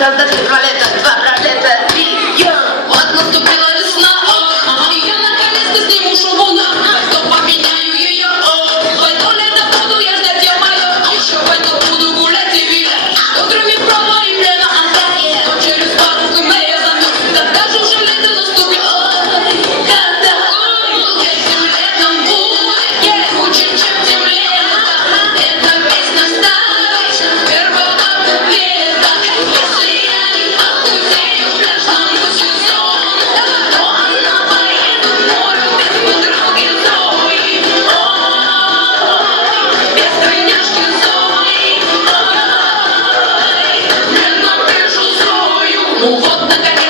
Когда ты туалета, два пролета, Вот наступила весна, и я наконец-то сниму шубу, пойду поменяю ее. Пойду лето буду я ждать, я мое, еще пойду буду гулять и вилять. Кроме проба и плена, то через пару км я замерз, когда же уже лето наступит. Когда этим летом будет круче, чем тем летом. Это песня старая, первого куплета. Если я не похудею в пляжном сезоне, то она поедет в море без подруги Зои. Без тройняшки Зои. Блин, напишу Зою. Ну вот, наконец.